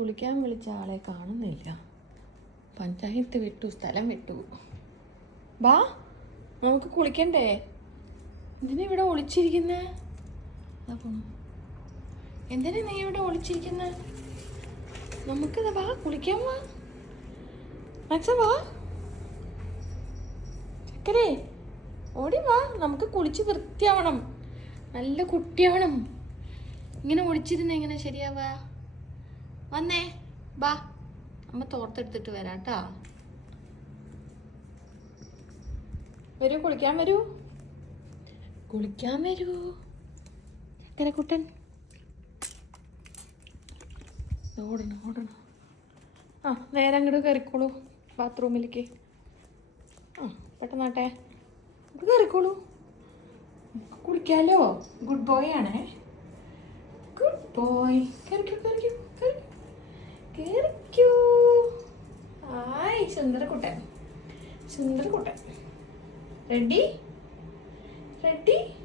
കുളിക്കാൻ വിളിച്ച ആളെ കാണുന്നില്ല. പഞ്ചായത്ത് വിട്ടു, സ്ഥലം വിട്ടു. ബാ, നമുക്ക് കുളിക്കണ്ടേ? എന്തിനാ ഇവിടെ ഒളിച്ചിരിക്കുന്നേ? എന്തിനാ നീ ഇവിടെ ഒളിച്ചിരിക്കുന്നേ? നമുക്കിതാ വാ, കുളിക്കാൻ വാ. മാക്സ വാ, ചക്കരേ ഓടി വാ. നമുക്ക് കുളിച്ച് വൃത്തിയാവണം, നല്ല കുട്ടിയാവണം. ഇങ്ങനെ ഒളിച്ചിരുന്ന എങ്ങനെ ശരിയാവാ? വന്നേ, ബാ, അമ്മ തോർത്തെടുത്തിട്ട് വരാട്ടാ. വരൂ, കുളിക്കാൻ വരൂ, കുളിക്കാൻ വരൂ ചക്കരക്കുട്ടൻ. ഓടണം ഓടണം. ആ, നേരെ അങ്ങോട്ട് കയറിക്കോളൂ ബാത്റൂമിലേക്ക്. ആ, പെട്ടെന്നാട്ടെ, ഇത് കയറിക്കോളൂ, കുളിക്കാലോ. ഗുഡ് ബോയ് ആണേ, ഗുഡ് ബോയ്. കയറിക്കൂ കയറിക്കൂ കയറിക്കൂ. ആയ്, സുന്ദരക്കുട്ടൻ സുന്ദരക്കുട്ടൻ. Ready ready.